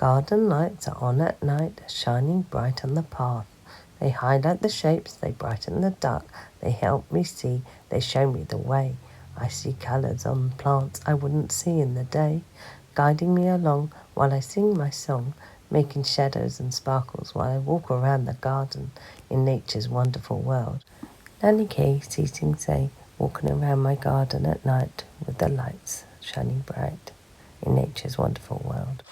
Garden lights are on at night, shining bright on the path. They highlight the shapes, they brighten the dark, they help me see, they show me the way. I see colours on plants I wouldn't see in the day, guiding me along while I sing my song, making shadows and sparkles while I walk around the garden in nature's wonderful world. Nanny K, seesingsay, walking around my garden at night with the lights shining bright in nature's wonderful world.